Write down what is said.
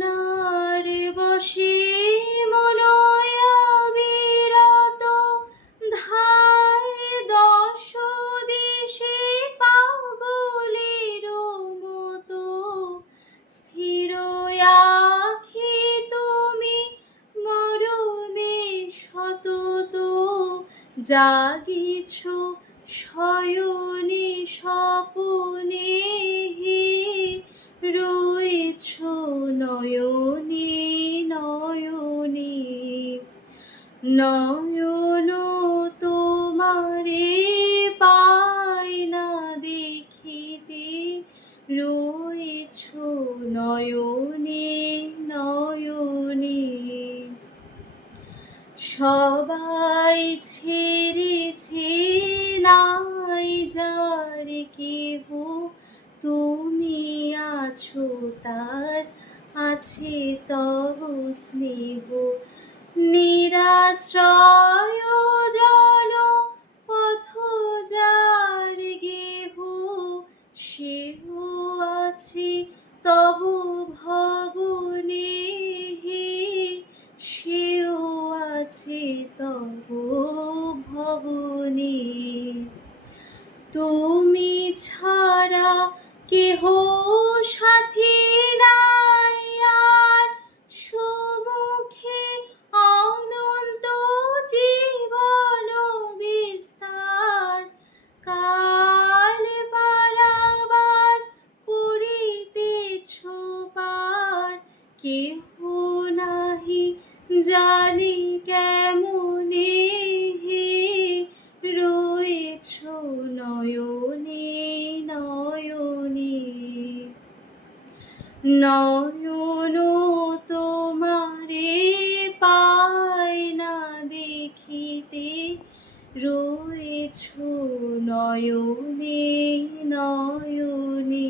বাসনার বশে মনয় বিরত ধায় দশ দিশে পাগলের মতো স্থির আঁখি তুমি মরমে সতত জাগিছ শয়নে স্বপনে হে রয়েছ নয়নে নয়নে নয়ন তোমারে পায় না দেখিতে রয়েছ নয়নে নয়নে সবাই ছেড়েছে নাই যার কেহ তুমি আছো তার আছে তব স্নেহ নিরাশ্রয় জন পথযার গেহ সেহ আছে তব ভবনে হে সেও আছে তব ভবনে তুমি ছাড়া কেহ সাথী নাই আর সুমুখে অনন্ত জীবন বিস্তার কাল পারাবার করিতেছ পার কেহ নাহি জানি কেমনে হে রয়েছ নয়নে নয়নে নয়ন তোমারে পায় না দেখিতে রয়েছ নয়নে নয়নে।